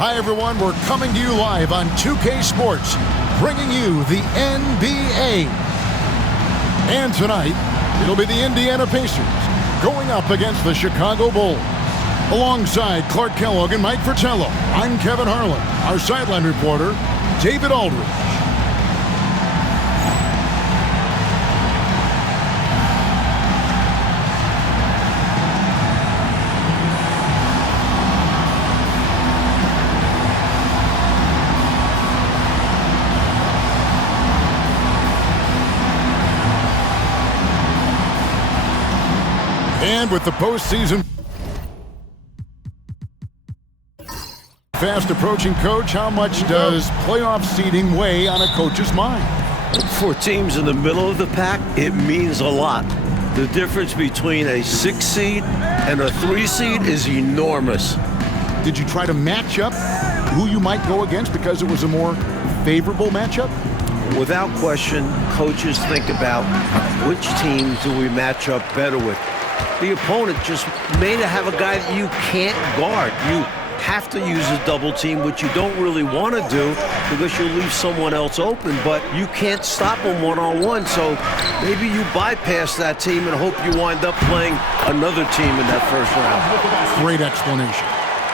Hi, everyone. We're coming to you live on 2K Sports, bringing you the NBA. And tonight, it'll be the Indiana Pacers going up against the Chicago Bulls. Alongside Clark Kellogg and Mike Fratello, I'm Kevin Harlan. Our sideline reporter, David Aldridge. And with the postseason fast approaching, Coach, how much does playoff seeding weigh on a coach's mind? For teams in the middle of the pack, it means a lot. The difference between a 6 seed and a 3 seed is enormous. Did you try to match up who you might go against because it was a more favorable matchup? Without question, coaches think about which team do we match up better with. The opponent just may have a guy that you can't guard. You have to use a double team, which you don't really want to do because you'll leave someone else open, but you can't stop them one-on-one. So maybe you bypass that team and hope you wind up playing another team in that first round. Great explanation.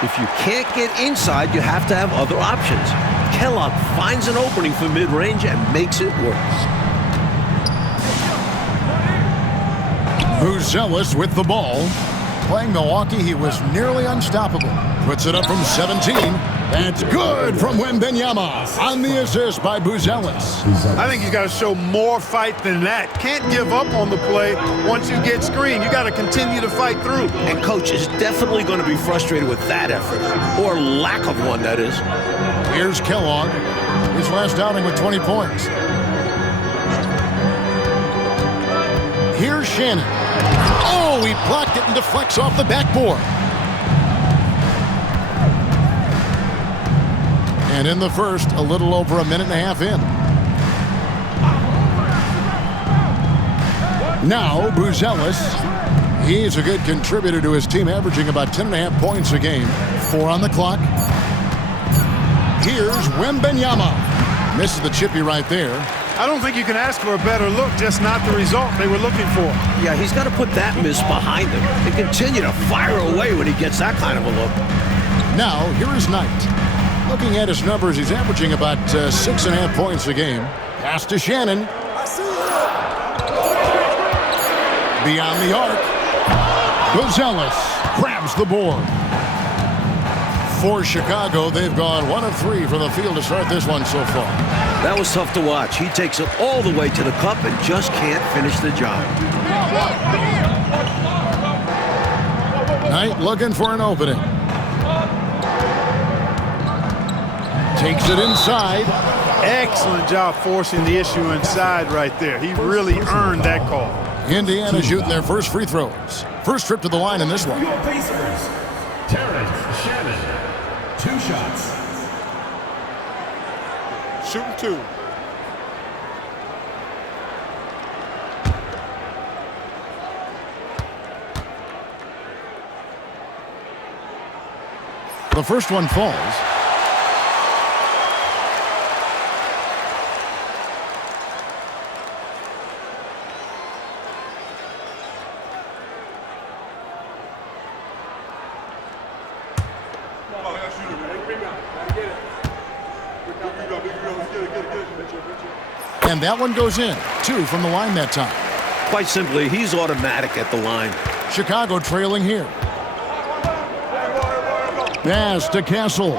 If you can't get inside, you have to have other options. Kellogg finds an opening for mid-range and makes it work. Buzelis with the ball. Playing Milwaukee, he was nearly unstoppable. Puts it up from 17. That's good from Wembanyama on the assist by Buzelis. I think he's got to show more fight than that. Can't give up on the play once you get screened. You got to continue to fight through. And coach is definitely going to be frustrated with that effort, or lack of one, that is. Here's Kellogg. His last outing with 20 points. Here's Shannon. Oh, he blocked it and deflects off the backboard. And in the first, a little over a minute and a half in. Now, Buzelis. He's a good contributor to his team, averaging about 10.5 points a game. 4 on the clock. Here's Wembanyama. Misses the chippy right there. I don't think you can ask for a better look, just not the result they were looking for. Yeah, he's got to put that miss behind him and continue to fire away when he gets that kind of a look. Now, here is Knight. Looking at his numbers, he's averaging about 6.5 points a game. Pass to Shannon. Beyond the arc. Buzelis grabs the board. For Chicago, they've gone 1 of 3 from the field to start this one so far. That was tough to watch. He takes it all the way to the cup and just can't finish the job. Knight looking for an opening. Takes it inside. Excellent job forcing the issue inside right there. He really earned that call. Indiana shooting their first free throws. First trip to the line in this one. Your Pacers, Shannon. 2 shots. Shooting 2. The first one falls. And that one goes in. 2 from the line that time. Quite simply, he's automatic at the line. Chicago trailing here. Pass to Castle.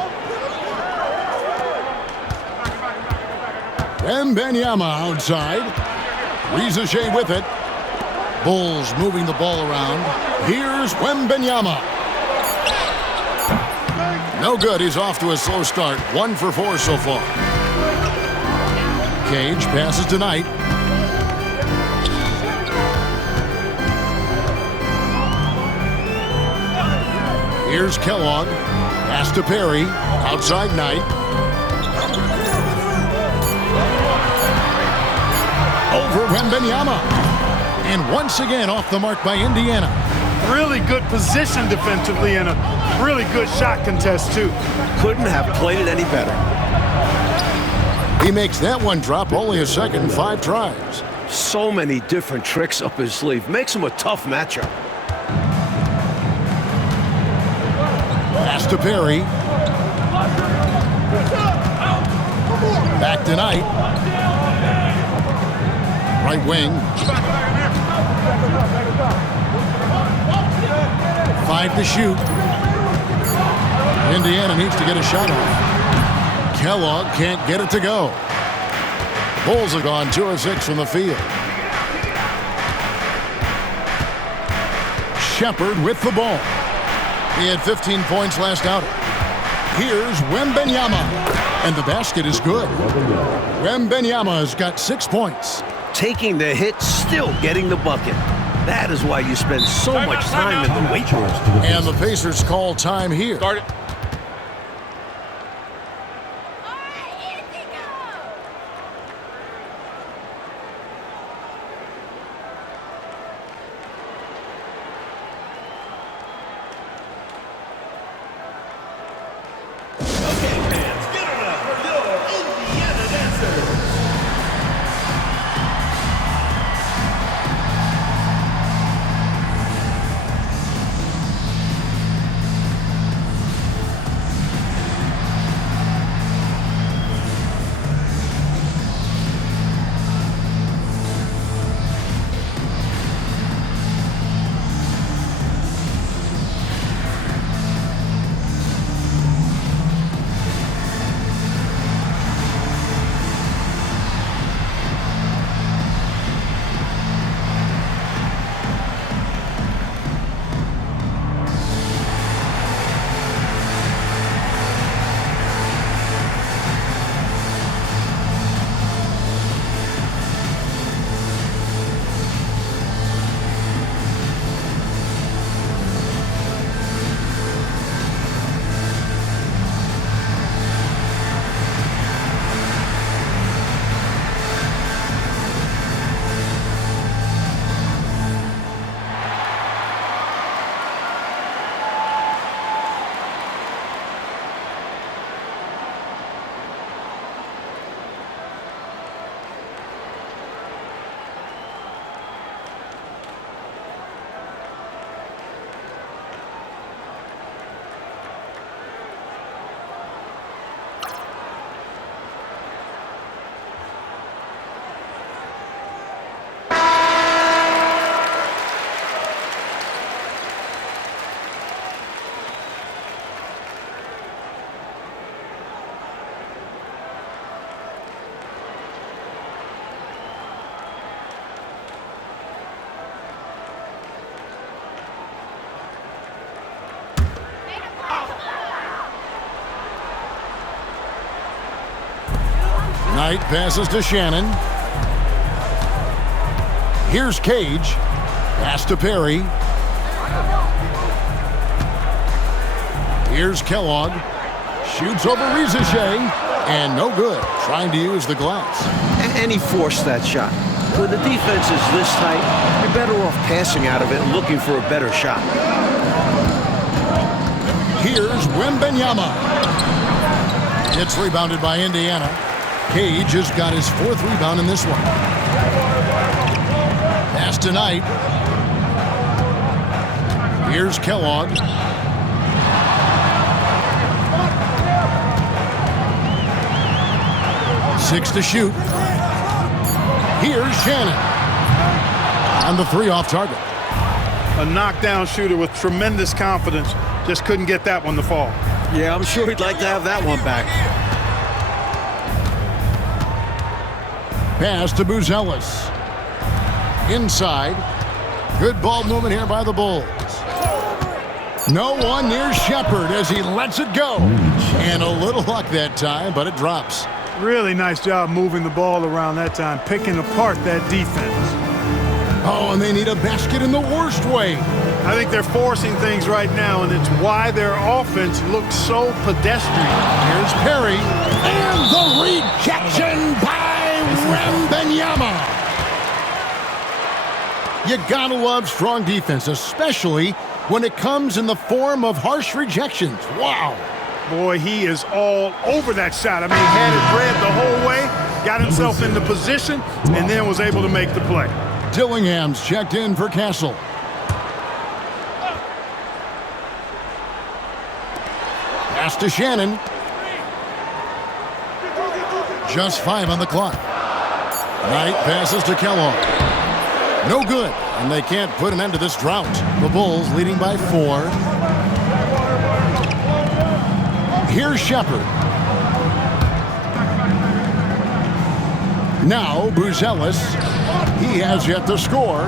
Wembanyama outside. Ricochet with it. Bulls moving the ball around. Here's Wembanyama. No good. He's off to a slow start. 1 for 4 so far. Cage passes to Knight. Here's Kellogg. Pass to Perry. Outside Knight. Over Wembanyama. And once again off the mark by Indiana. Really good position defensively and a really good shot contest, too. Couldn't have played it any better. He makes that one drop only a second in 5 tries. So many different tricks up his sleeve. Makes him a tough matchup. Pass to Perry. Back to Knight. Right wing. 5 to shoot. Indiana needs to get a shot off. Kellogg can't get it to go. Bulls have gone 2 of 6 from the field. Shepard with the ball. He had 15 points last outing. Here's Wembanyama. And the basket is good. Wembanyama has got 6 points. Taking the hit, still getting the bucket. That is why you spend so much time in the weight room. And the Pacers call time here. Start it. Knight passes to Shannon. Here's Cage. Pass to Perry. Here's Kellogg. Shoots over Rizachet. And no good. Trying to use the glass. And he forced that shot. When the defense is this tight, you're better off passing out of it and looking for a better shot. Here's Wembanyama. It's rebounded by Indiana. Cage has got his 4th rebound in this one. Pass to Knight. Here's Kellogg. Six to shoot. Here's Shannon. And the 3 off target. A knockdown shooter with tremendous confidence. Just couldn't get that one to fall. Yeah, I'm sure he'd like to have that one back. Pass to Buzelis. Inside. Good ball movement here by the Bulls. No one near Shepard as he lets it go. And a little luck that time, but it drops. Really nice job moving the ball around that time, picking apart that defense. Oh, and they need a basket in the worst way. I think they're forcing things right now, and it's why their offense looks so pedestrian. Here's Perry. And the rejection by Wembanyama. You gotta love strong defense, especially when it comes in the form of harsh rejections. Wow. Boy, he is all over that shot. I mean, had it read the whole way, got himself into position, and then was able to make the play. Dillingham's checked in for Castle. Pass to Shannon. Just 5 on the clock. Knight passes to Kellogg. No good, and they can't put an end to this drought. The Bulls leading by 4. Here's Shepard. Now Buzelis. He has yet to score.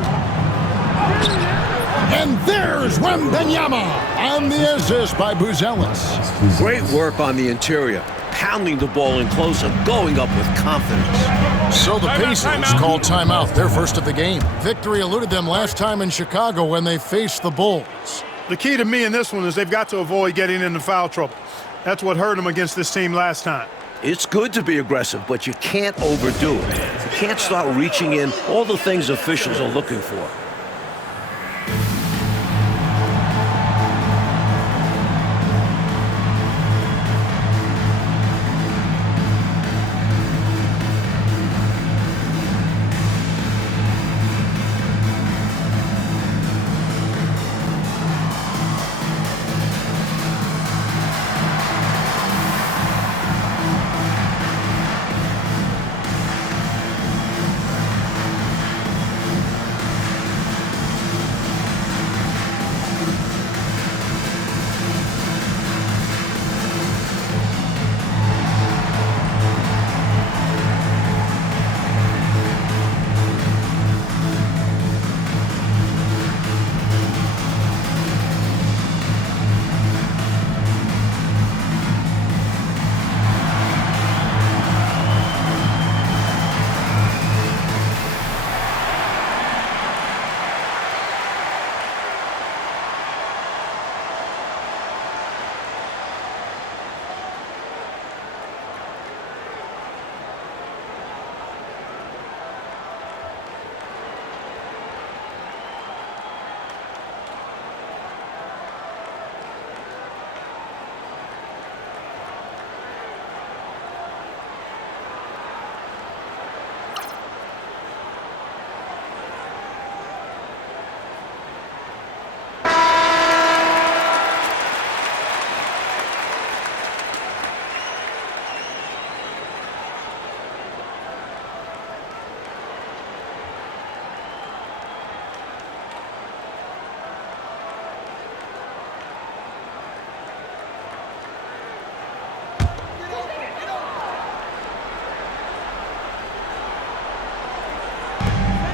And there's Wembanyama on the assist by Buzelis. Great work on the interior, pounding the ball in close and going up with confidence. So the Pacers called timeout, their first of the game. Victory eluded them last time in Chicago when they faced the Bulls. The key to me in this one is they've got to avoid getting into foul trouble. That's what hurt them against this team last time. It's good to be aggressive, but you can't overdo it. You can't start reaching in all the things officials are looking for.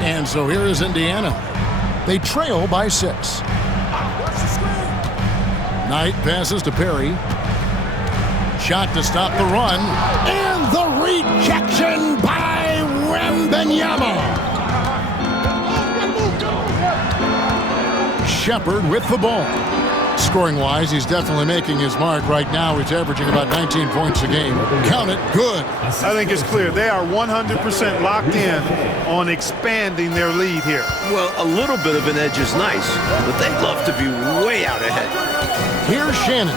And so here is Indiana. They trail by 6. Knight passes to Perry. Shot to stop the run. And the rejection by Wembanyama. Shepard with the ball. Scoring-wise, he's definitely making his mark right now. He's averaging about 19 points a game. Count it, good. I think it's clear. They are 100% locked in on expanding their lead here. Well, a little bit of an edge is nice, but they'd love to be way out ahead. Here's Shannon.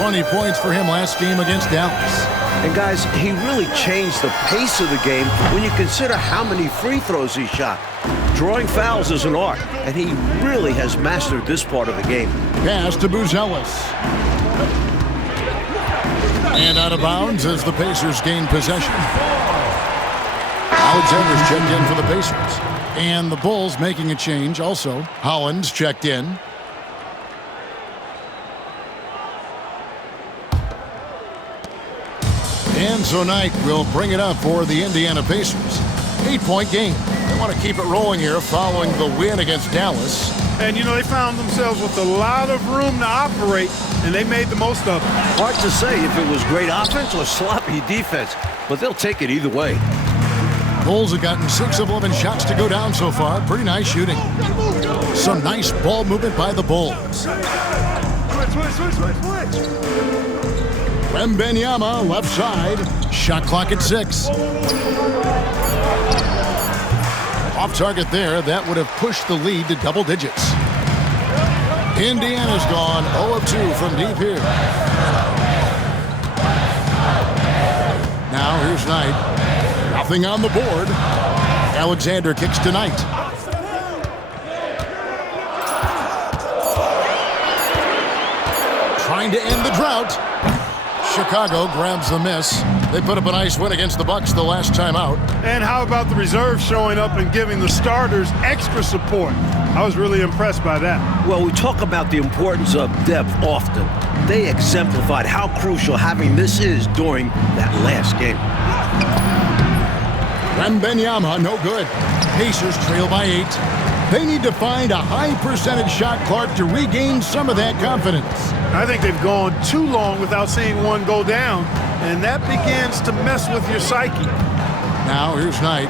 20 points for him last game against Dallas. And guys, he really changed the pace of the game when you consider how many free throws he shot. Drawing fouls is an art, and he really has mastered this part of the game. Pass to Buzelis. And out of bounds as the Pacers gain possession. Alexander's checked in for the Pacers. And the Bulls making a change also. Holland's checked in. And so Knight will bring it up for the Indiana Pacers. 8-point game. They want to keep it rolling here following the win against Dallas. And, you know, they found themselves with a lot of room to operate, and they made the most of it. Hard to say if it was great offense or sloppy defense, but they'll take it either way. Bulls have gotten 6 of 11 shots to go down so far. Pretty nice shooting. Some nice ball movement by the Bulls. Wembanyama, left side. Shot clock at 6. Off target there, that would have pushed the lead to double digits. Indiana's gone 0 of 2 from deep here. Now here's Knight. Nothing on the board. Alexander kicks to Knight. Trying to end the drought. Chicago grabs the miss. They put up a nice win against the Bucks the last time out. And how about the reserves showing up and giving the starters extra support? I was really impressed by that. Well, we talk about the importance of depth often. They exemplified how crucial having this is during that last game. Wembanyama, no good. Pacers trail by 8. They need to find a high percentage shot clock to regain some of that confidence. I think they've gone too long without seeing one go down, and that begins to mess with your psyche. Now here's Knight.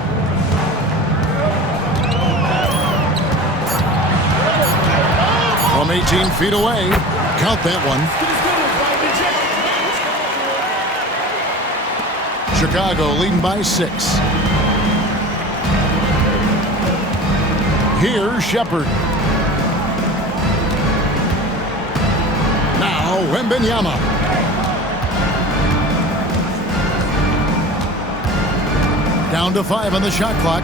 From 18 feet away. Count that one. Chicago leading by 6. Here's Shepard. Now Wembanyama. Down to 5 on the shot clock.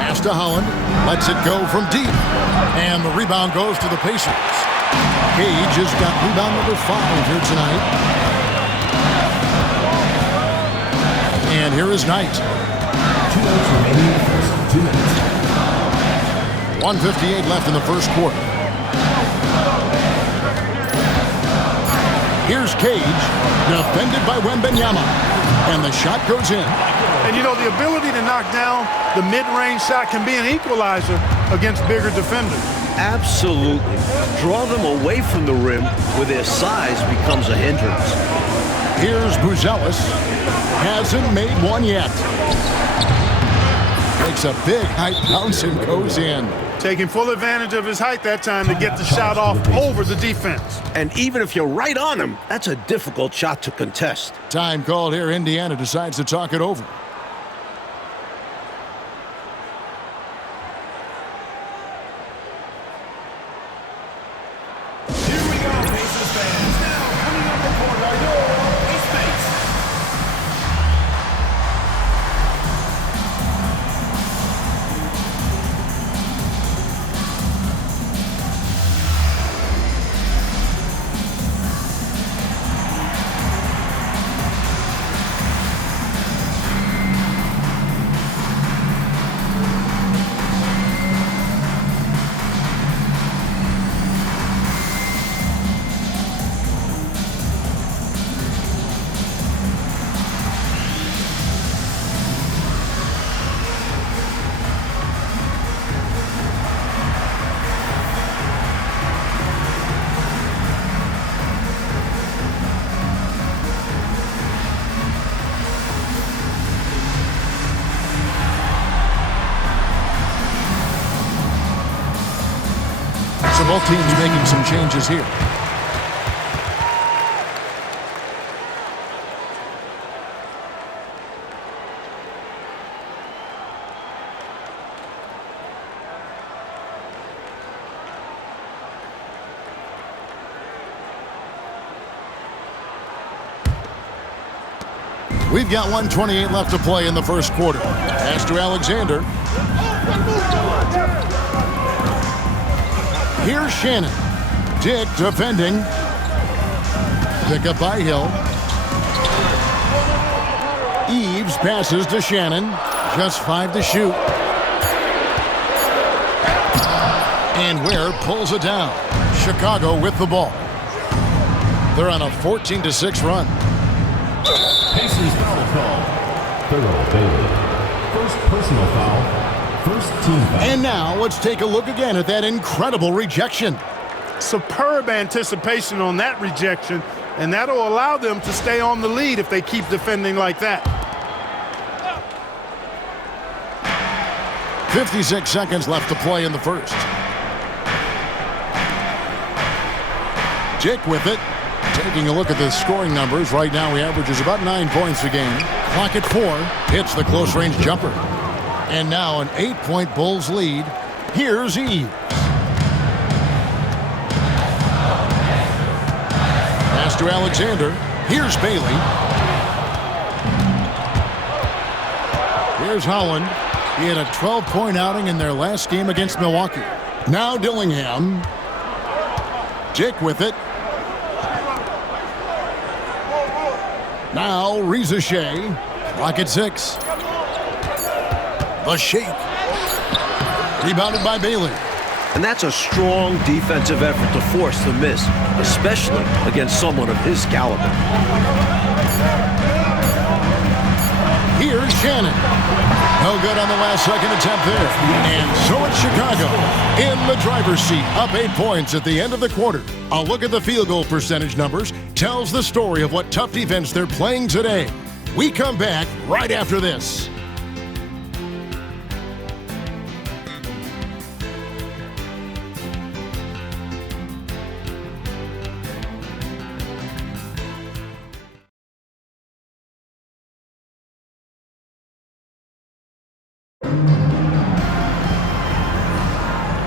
Pass to Holland. Lets it go from deep. And the rebound goes to the Pacers. Gage has got rebound number 5 here tonight. And here is Knight. 2 minutes remaining in the first 2 minutes. 1:58 left in the first quarter. Here's Cage, defended by Wembanyama. And the shot goes in. And you know, the ability to knock down the mid-range shot can be an equalizer against bigger defenders. Absolutely. Draw them away from the rim where their size becomes a hindrance. Here's Buzelis. Hasn't made one yet. Takes a big height bounce and goes in. Taking full advantage of his height that time to get the shot off over the defense. And even if you're right on him, that's a difficult shot to contest. Time called here. Indiana decides to talk it over. Here we go, Pacers fans. Now coming up the court are your Ace Mates. So both teams making some changes here. We've got 1:28 left to play in the first quarter. Pass to Alexander. Here's Shannon. Dick defending. Pick up by Hill. Eves passes to Shannon. Just 5 to shoot. And Ware pulls it down. Chicago with the ball. They're on a 14-6 run. Pacers foul call. Thorough Bailey. First personal foul. First team foul. And now let's take a look again at that incredible rejection. Superb anticipation on that rejection, and that'll allow them to stay on the lead if they keep defending like that. 56 seconds left to play in the first. Dick with it. Taking a look at the scoring numbers. Right now he averages about 9 points a game. Clock at 4. Hits the close range jumper. And now an 8-point Bulls lead. Here's Eve. Pass to Alexander. Here's Bailey. Here's Holland. He had a 12-point outing in their last game against Milwaukee. Now Dillingham. Jake with it. Now Reza Shea. Clock at 6. The shake. Rebounded by Bailey. And that's a strong defensive effort to force the miss, especially against someone of his caliber. Here's Shannon. No good on the last second attempt there. And so it's Chicago in the driver's seat, up 8 points at the end of the quarter. A look at the field goal percentage numbers tells the story of what tough defense they're playing today. We come back right after this.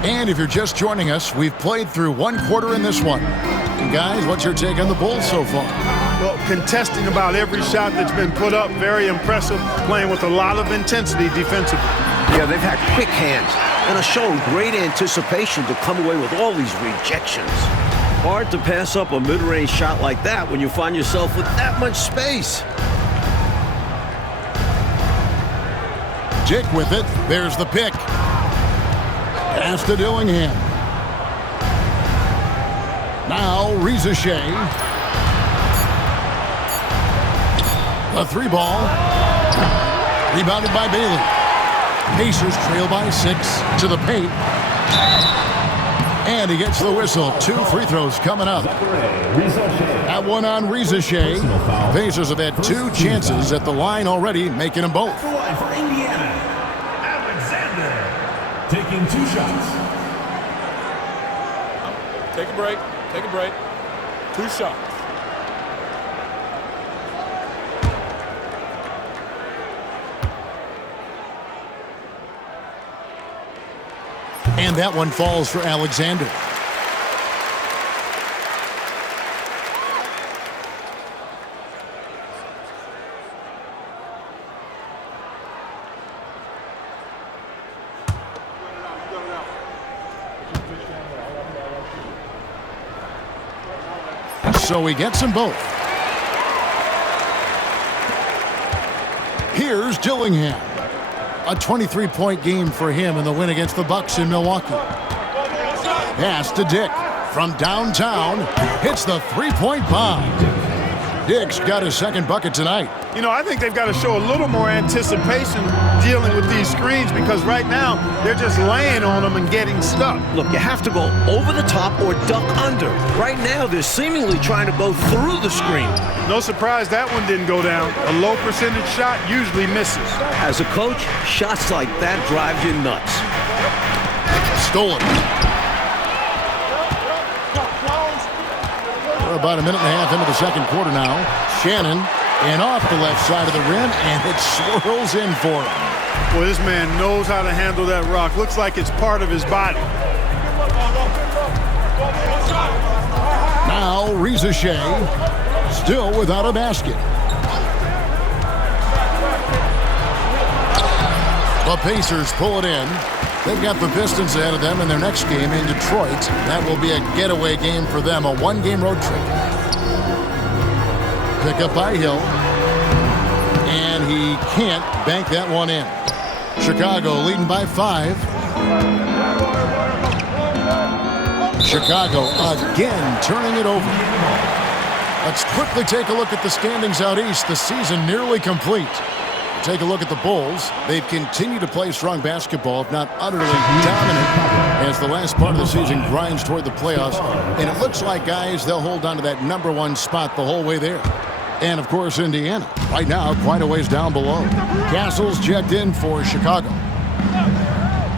And if you're just joining us, we've played through one quarter in this one. And guys, what's your take on the Bulls so far? Well, contesting about every shot that's been put up, very impressive, playing with a lot of intensity defensively. Yeah, they've had quick hands and are showing great anticipation to come away with all these rejections. Hard to pass up a mid-range shot like that when you find yourself with that much space. Jake with it. There's the pick. Pass to Dillingham. Now Reza Shea. The 3 ball. Rebounded by Bailey. Pacers trail by 6 to the paint. And he gets the whistle. 2 free throws coming up. That one on Reza Shea. Pacers have had 2 chances at the line already, making them both. For Indiana, Alexander. Taking 2 shots. Take a break. Take a break. 2 shots. And that one falls for Alexander. So he gets them both. Here's Dillingham. A 23-point game for him in the win against the Bucks in Milwaukee. Pass to Dick from downtown. Hits the 3-point bomb. Dick's got his second bucket tonight. You know, I think they've got to show a little more anticipation dealing with these screens because right now they're just laying on them and getting stuck. Look, you have to go over the top or duck under. Right now, they're seemingly trying to go through the screen. No surprise that one didn't go down. A low percentage shot usually misses. As a coach, shots like that drive you nuts. Stolen. We're about a minute and a half into the second quarter now. Shannon, and off the left side of the rim, and it swirls in for him. Well, this man knows how to handle that rock. Looks like it's part of his body. Now Reza Shea, still without a basket. The Pacers pull it in. They've got the Pistons ahead of them in their next game in Detroit. That will be a getaway game for them, a 1-game road trip. Pick up by Hill. And he can't bank that one in. Chicago leading by 5. Chicago again turning it over. Let's quickly take a look at the standings out east. The season nearly complete. Take a look at the Bulls. They've continued to play strong basketball, if not utterly dominant, as the last part of the season grinds toward the playoffs. And it looks like, guys, they'll hold on to that #1 spot the whole way there. And, of course, Indiana, right now, quite a ways down below. Castle's checked in for Chicago.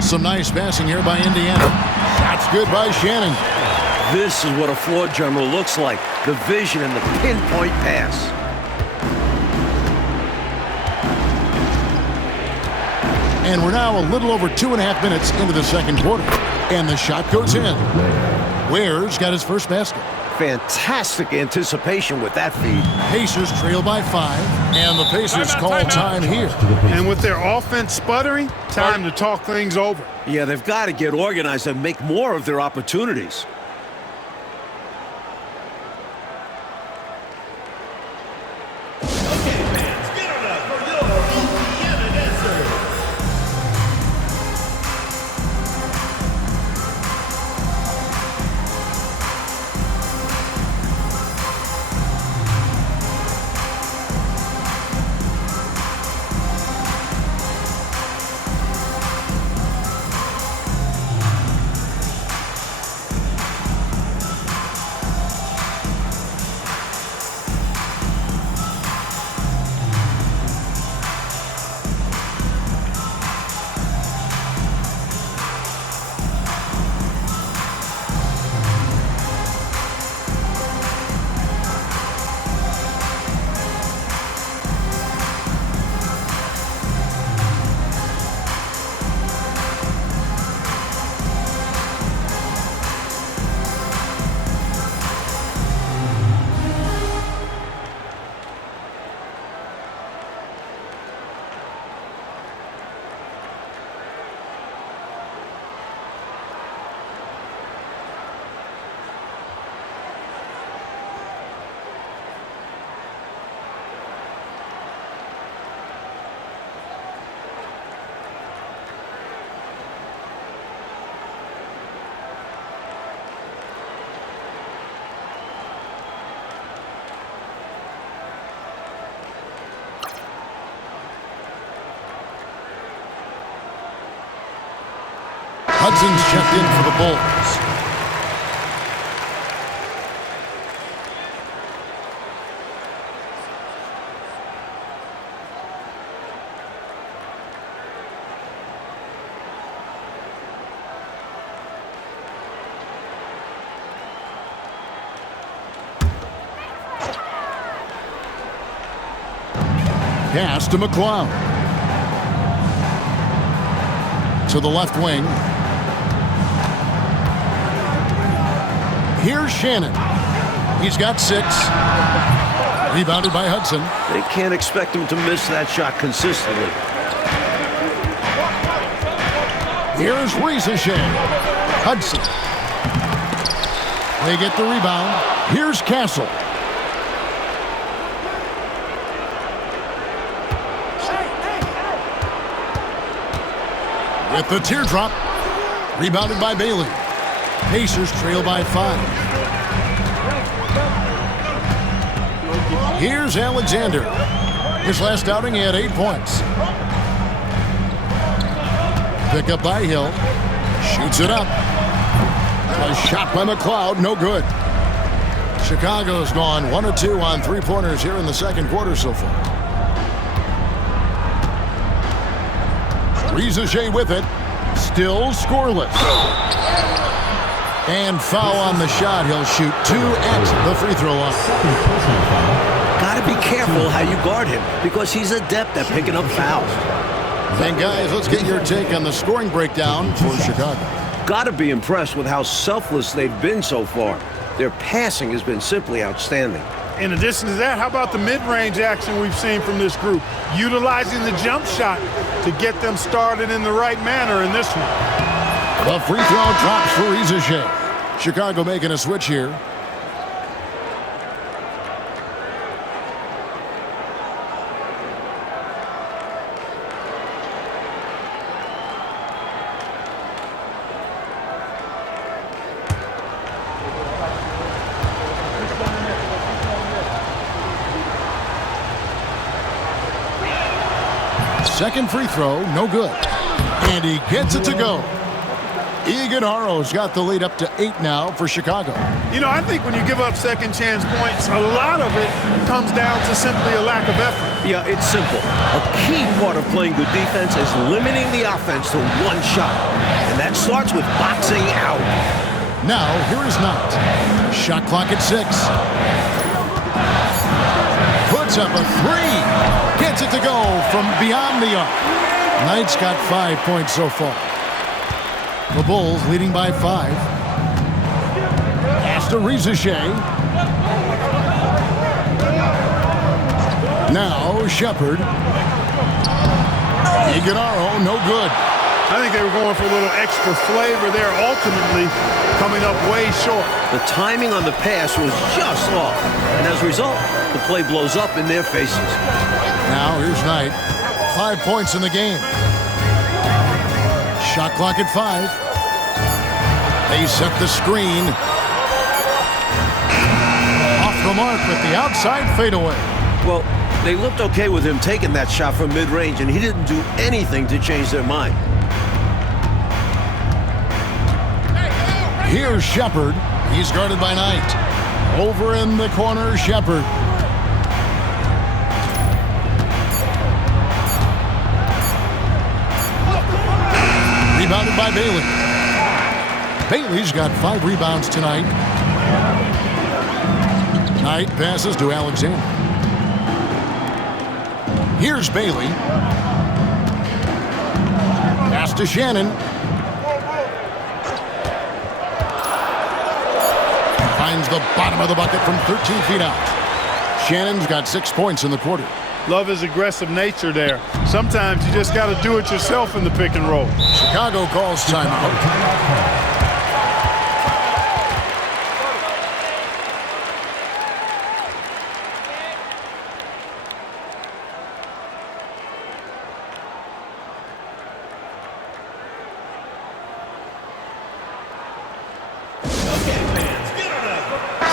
Some nice passing here by Indiana. That's good by Shannon. This is what a floor general looks like. The vision and the pinpoint pass. And we're now a little over 2.5 minutes into the second quarter. And the shot goes in. Ware's got his first basket. Fantastic anticipation with that feed. Pacers trail by 5. And the Pacers call time here. And with their offense sputtering, time to talk things over. Yeah, they've got to get organized and make more of their opportunities. Hudson's checked in for the Bulls. Pass to McLeod. To the left wing. Here's Shannon. He's got 6. Rebounded by Hudson. They can't expect him to miss that shot consistently. Here's Rieseshay. Hudson. They get the rebound. Here's Castle. With the teardrop. Rebounded by Bailey. Pacers trail by 5. Here's Alexander. His last outing, he had 8 points. Pick up by Hill. Shoots it up. A shot by McLeod, no good. Chicago's gone 1 of 2 on 3-pointers here in the second quarter so far. Rieseshay with it. Still scoreless. And foul on the shot. He'll shoot 2 at the free throw line. Got to be careful how you guard him because he's adept at picking up fouls. And guys, let's get your take on the scoring breakdown for Chicago. Got to be impressed with how selfless they've been so far. Their passing has been simply outstanding. In addition to that, how about the mid-range action we've seen from this group? Utilizing the jump shot to get them started in the right manner in this one. The free throw drops for Rieseshay. Chicago making a switch here. Second free throw, no good. And he gets it to go. Iguodala's got the lead up to 8 now for Chicago. You know, I think when you give up second chance points, a lot of it comes down to simply a lack of effort. Yeah, it's simple. A key part of playing good defense is limiting the offense to one shot. And that starts with boxing out. Now, here is Knight. Shot clock at 6. Puts up a 3. Gets it to go from beyond the arc. Knight's got 5 points so far. The Bulls leading by 5. Pass to Shea. Now Shepard. Iguodala, no good. I think they were going for a little extra flavor there, ultimately coming up way short. The timing on the pass was just off, and as a result, the play blows up in their faces. Now here's Knight. 5 points in the game. Shot clock at 5. They set the screen. Off the mark with the outside fadeaway. Well, they looked okay with him taking that shot from mid-range, and he didn't do anything to change their mind. Here's Shepard. He's guarded by Knight. Over in the corner, Shepard. Rebounded by Bailey. Bailey's got 5 rebounds tonight. Knight passes to Alexander. Here's Bailey. Pass to Shannon. Finds the bottom of the bucket from 13 feet out. Shannon's got 6 points in the quarter. Love his aggressive nature there. Sometimes you just got to do it yourself in the pick and roll. Chicago calls timeout.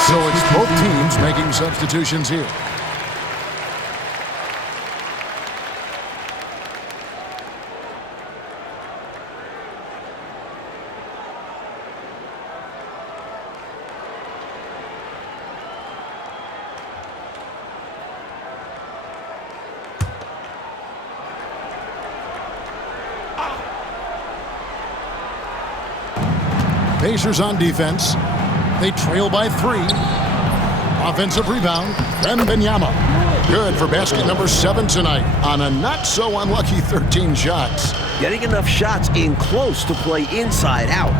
So it's both teams making substitutions here. Pacers on defense. They trail by 3. Offensive rebound, Wembanyama. Good for basket number 7 tonight on a not-so-unlucky 13 shots. Getting enough shots in close to play inside out.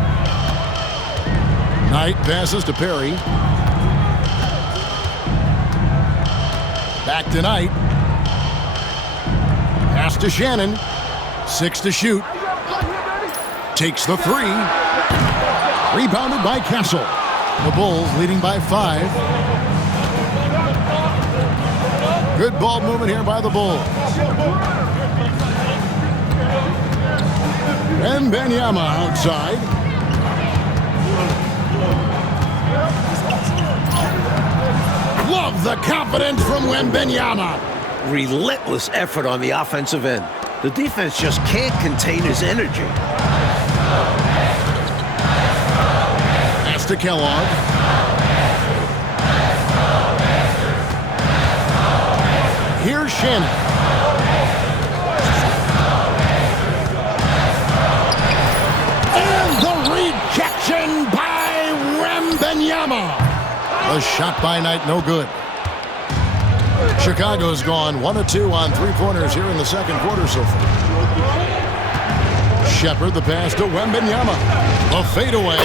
Knight passes to Perry. Back to Knight. Pass to Shannon. 6 to shoot. Takes the 3. Rebounded by Castle. The Bulls leading by 5. Good ball movement here by the Bulls. Wembanyama outside. Love the confidence from Wembanyama. Relentless effort on the offensive end. The defense just can't contain his energy. To Kellogg. Here's Shannon. And the rejection by Wembanyama. The shot by Knight, no good. Chicago's gone 1 of 2 on 3-pointers here in the second quarter so far. Shepard, the pass to Wembanyama. A fadeaway,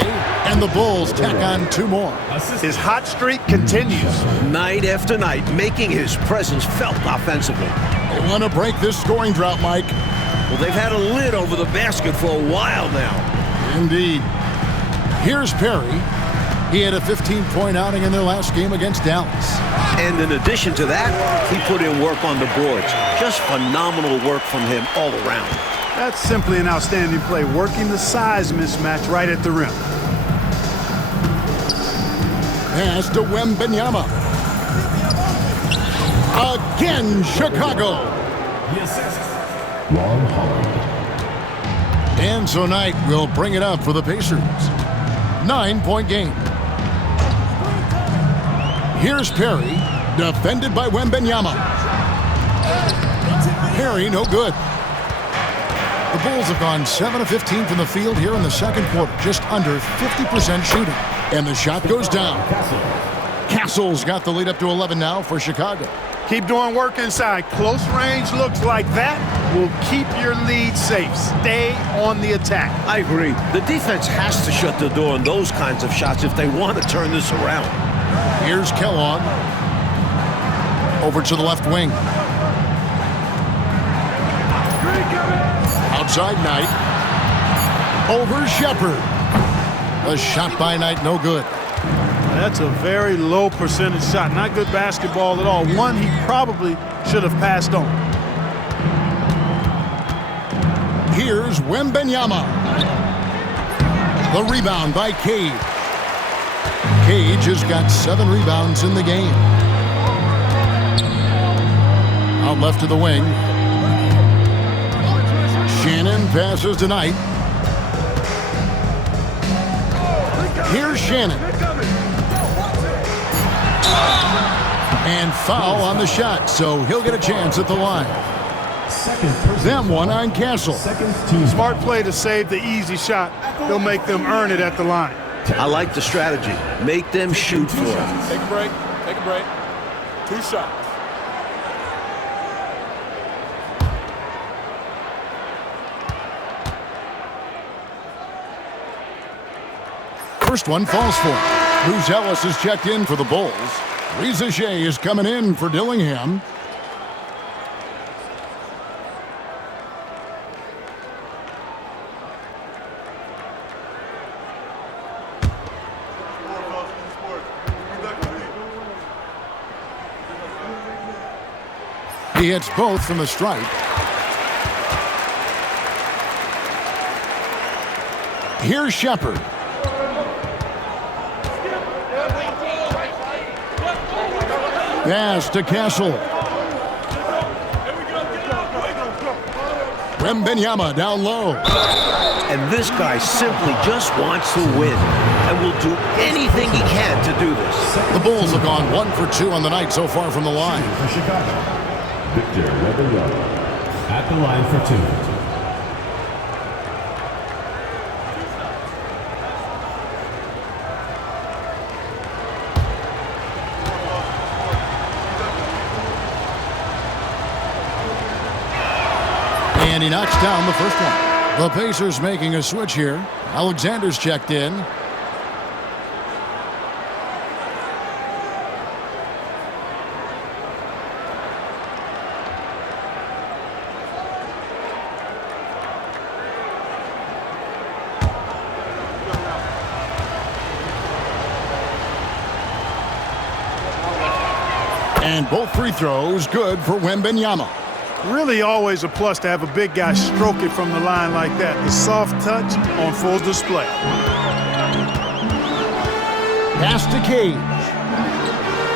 and the Bulls tack on 2 more. His hot streak continues. Night after night, making his presence felt offensively. They want to break this scoring drought, Mike. Well, they've had a lid over the basket for a while now. Indeed. Here's Perry. He had a 15-point outing in their last game against Dallas. And in addition to that, he put in work on the boards. Just phenomenal work from him all around. That's simply an outstanding play, working the size mismatch right at the rim. Pass to Wembanyama. Again, Chicago. Ron Holland. And so Knight will bring it up for the Pacers. 9-point game. Here's Perry, defended by Wembanyama. Perry, no good. The Bulls have gone 7 of 15 from the field here in the second quarter, just under 50% shooting. And the shot goes down. Castle's got the lead up to 11 now for Chicago. Keep doing work inside. Close range looks like that will keep your lead safe. Stay on the attack. I agree. The defense has to shut the door on those kinds of shots if they want to turn this around. Here's Kellogg. Over to the left wing. Outside Knight. Over Shepard. A shot by Knight, no good. That's a very low percentage shot. Not good basketball at all. One he probably should have passed on. Here's Wembanyama. The rebound by Cage. Cage has got 7 rebounds in the game. Out left to the wing. Shannon passes to Knight. Here's Shannon. And foul on the shot, so he'll get a chance at the line. Them one on Castle. Smart play to save the easy shot. He'll make them earn it at the line. I like the strategy. Make them shoot for it. Take a break. Take a break. 2 shots. First one falls for him. Ellis is checked in for the Bulls. Reza Shea is coming in for Dillingham. He hits both from the stripe. Here's Shepard. Pass to Castle. Wembanyama down low. And this guy simply just wants to win and will do anything he can to do this. The Bulls have gone 1 for 2 on the night so far from the line. For Chicago, Victor Wembanyama at the line for 2. And he knocks down the first one. The Pacers making a switch here. Alexander's checked in. And both free throws good for Wembanyama. Really always a plus to have a big guy stroke it from the line like that. The soft touch on full display. Pass to Cage.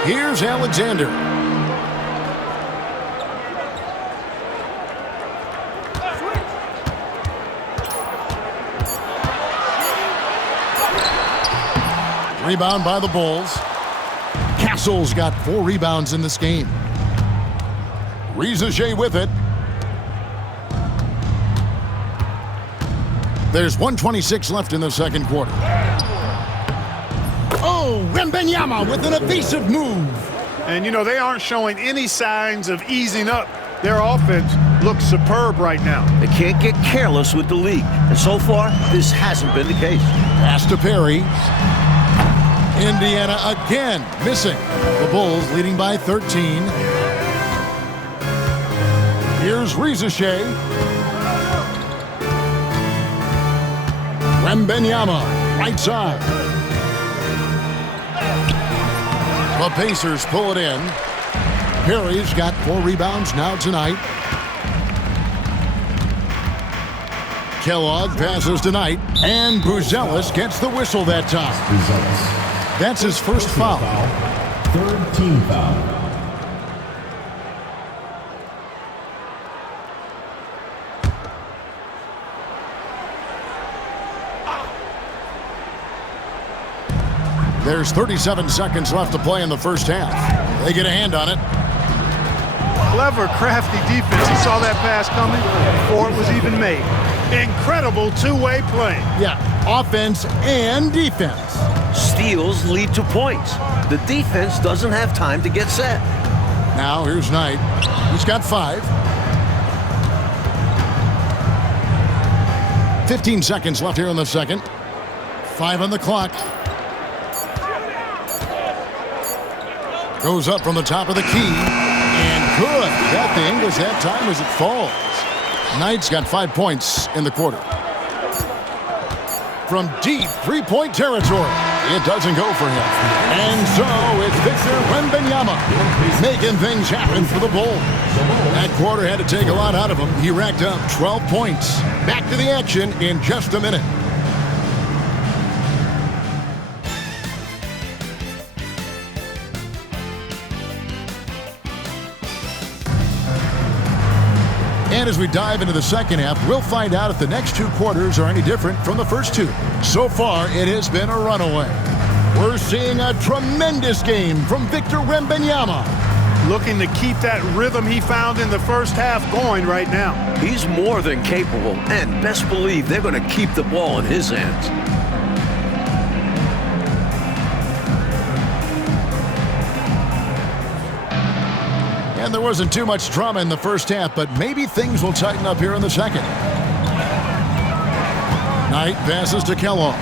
Here's Alexander. Rebound by the Bulls. Castle's got 4 rebounds in this game. Reza Shea with it. There's 1:26 left in the second quarter. Oh, Wembanyama with an evasive move. And, you know, they aren't showing any signs of easing up. Their offense looks superb right now. They can't get careless with the league. And so far, this hasn't been the case. Pass to Perry. Indiana again missing. The Bulls leading by 13. Here's Reza Shea. Wembanyama, right side. The Pacers pull it in. Perry's got 4 rebounds now tonight. Kellogg passes tonight, and Buzelis gets the whistle that time. That's his first foul. Third team foul. There's 37 seconds left to play in the first half. They get a hand on it. Clever, crafty defense. He saw that pass coming before it was even made. Incredible two-way play. Yeah, offense and defense. Steals lead to points. The defense doesn't have time to get set. Now here's Knight. He's got 5. 15 seconds left here in the second. 5 on the clock. Goes up from the top of the key. And good. Got the English that time as it falls. Knight's got 5 points in the quarter. From deep three-point territory, it doesn't go for him. And so it's Victor Wembanyama making things happen for the Bulls. That quarter had to take a lot out of him. He racked up 12 points. Back to the action in just a minute. And as we dive into the second half, we'll find out if the next 2 quarters are any different from the first 2. So far, it has been a runaway. We're seeing a tremendous game from Victor Wembanyama. Looking to keep that rhythm he found in the first half going right now. He's more than capable, and best believe they're going to keep the ball in his hands. And there wasn't too much drama in the first half, but maybe things will tighten up here in the second. Knight passes to Kellogg.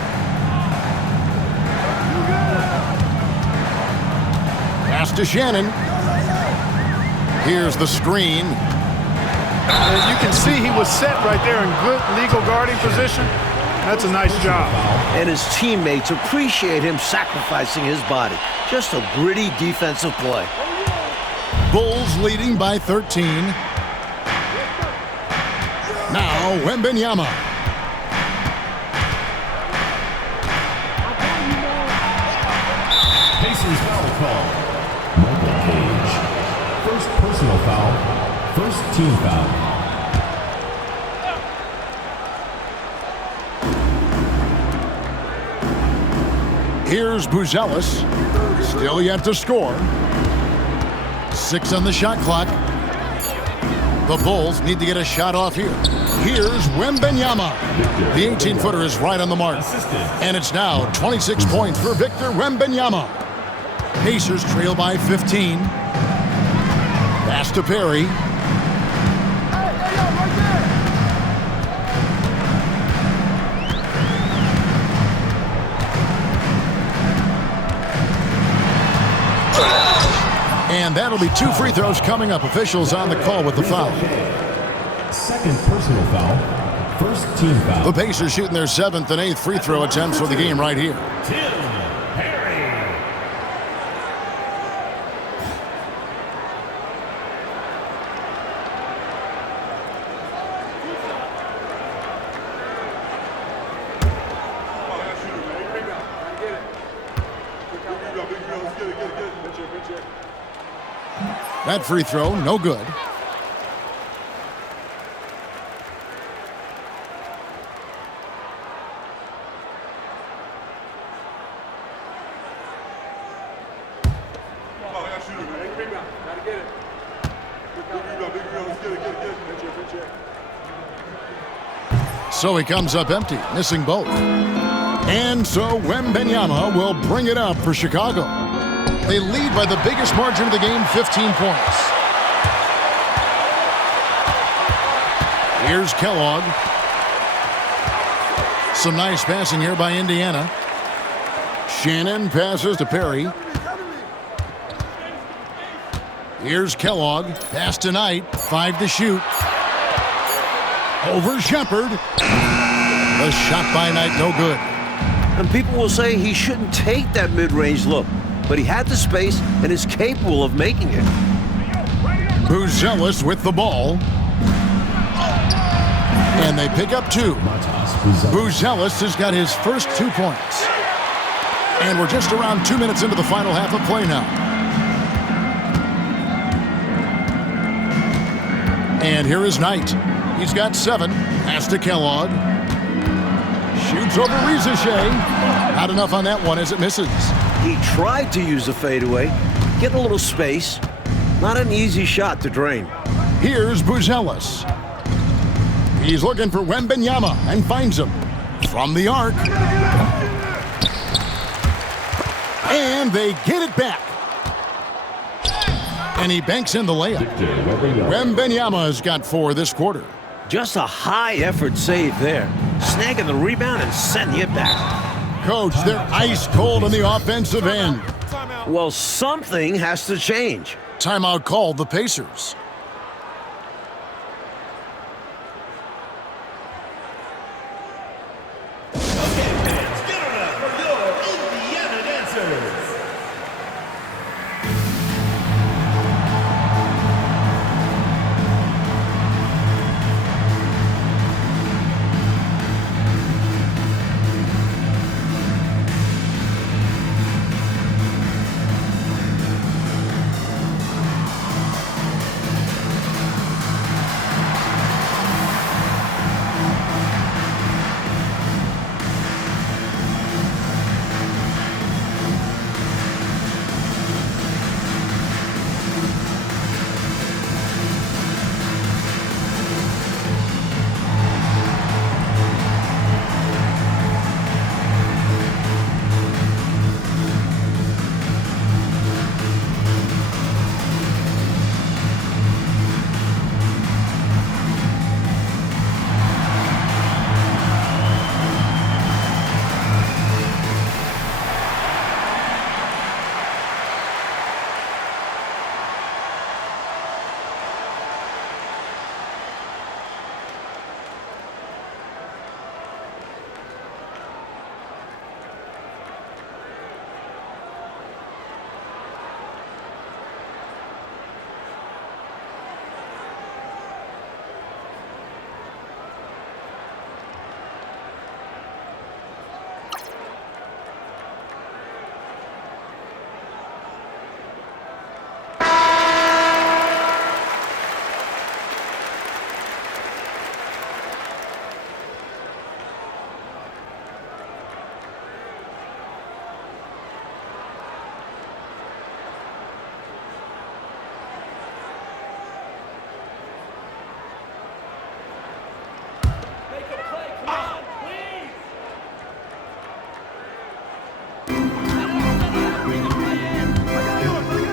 Pass to Shannon. Here's the screen. And you can see he was set right there in good legal guarding position. That's a nice job. And his teammates appreciate him sacrificing his body. Just a gritty defensive play. Bulls leading by 13. Now Wembanyama. Pacers foul call. Michael Cage. First personal foul. First team foul. Here's Buzelis. Still yet to score. 6 on the shot clock. The Bulls need to get a shot off here. Here's Wembanyama. The 18-footer is right on the mark. And it's now 26 points for Victor Wembanyama. Pacers trail by 15. Pass to Perry. And that'll be 2 free throws coming up. Officials on the call with the foul. Second personal foul. First team foul. The Pacers shooting their 7th and 8th free throw attempts for the game right here. That free throw, no good. So he comes up empty, missing both. And so Wembanyama will bring it up for Chicago. They lead by the biggest margin of the game, 15 points. Here's Kellogg. Some nice passing here by Indiana. Shannon passes to Perry. Here's Kellogg. Pass to Knight. 5 to shoot. Over Shepherd. The shot by Knight, no good. And people will say he shouldn't take that mid-range look. But he had the space and is capable of making it. Buzelis with the ball. And they pick up 2. Buzelis has got his first 2 points. And we're just around 2 minutes into the final half of play now. And here is Knight. He's got 7. Pass to Kellogg. Shoots over Rizichet. Not enough on that one as it misses. He tried to use the fadeaway, get a little space. Not an easy shot to drain. Here's Buzelis. He's looking for Wembanyama and finds him from the arc. And they get it back. And he banks in the layup. Wembanyama's got 4 this quarter. Just a high-effort save there. Snagging the rebound and sending it back. Coach, they're ice cold on the offensive end. Well, something has to change. Timeout called the Pacers.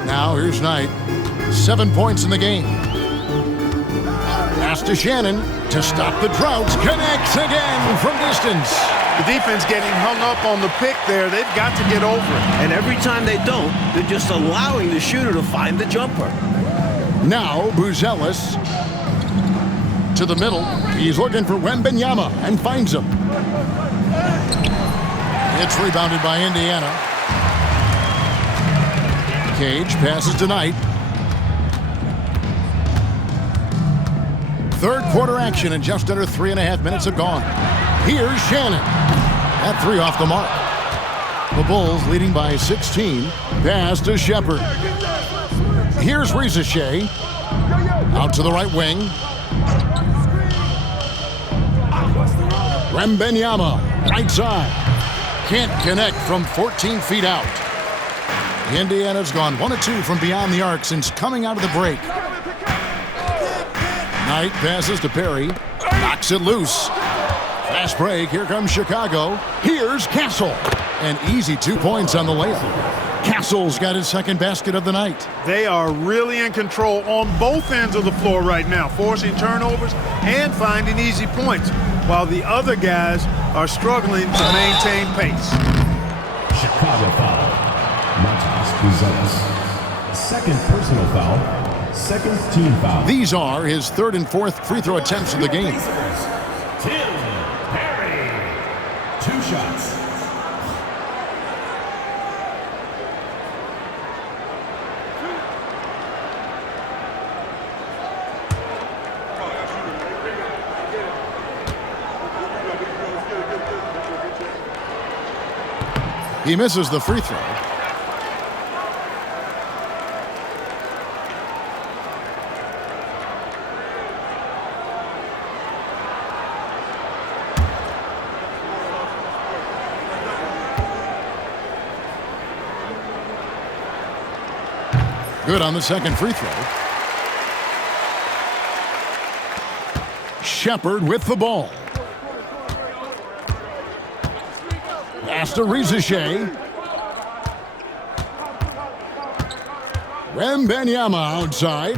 Now here's Knight. 7 points in the game. Pass to Shannon to stop the drought. Connects again from distance. The defense getting hung up on the pick there. They've got to get over it. And every time they don't, they're just allowing the shooter to find the jumper. Now Buzelis to the middle. He's looking for Wembanyama and finds him. It's rebounded by Indiana. Cage passes to Knight. Third quarter action and just under 3.5 minutes have gone. Here's Shannon. That 3 off the mark. The Bulls leading by 16. Pass to Shepard. Here's Rizachet. Out to the right wing. Wembanyama, right side. Can't connect from 14 feet out. Indiana's gone 1 of 2 from beyond the arc since coming out of the break. Knight passes to Perry. Knocks it loose. Fast break. Here comes Chicago. Here's Castle. An easy 2 points on the layup. Castle's got his second basket of the night. They are really in control on both ends of the floor right now, forcing turnovers and finding easy points, while the other guys are struggling to maintain pace. Chicago foul. Montes Buzelis. Second personal foul. Second team foul. These are his third and fourth free throw attempts of the game. Tim Perry. 2 shots. He misses the free throw. Good on the second free throw. Shepard with the ball. Pass to Rizachet. Wembanyama outside.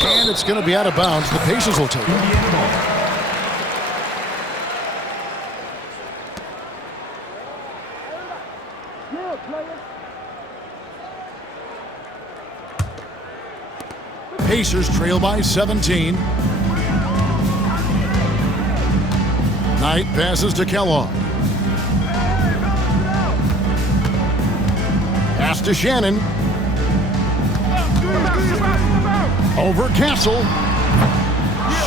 And it's going to be out of bounds. The Pacers will take it. Pacers trail by 17. Knight passes to Kellogg. Pass to Shannon. Over Castle.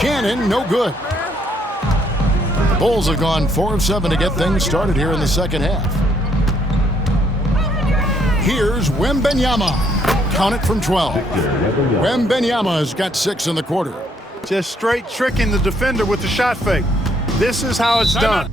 Shannon, no good. The Bulls have gone 4 of 7 to get things started here in the second half. Here's Wembanyama. Count it from 12. Wembanyama's got 6 in the quarter. Just straight tricking the defender with the shot fake. This is how it's done.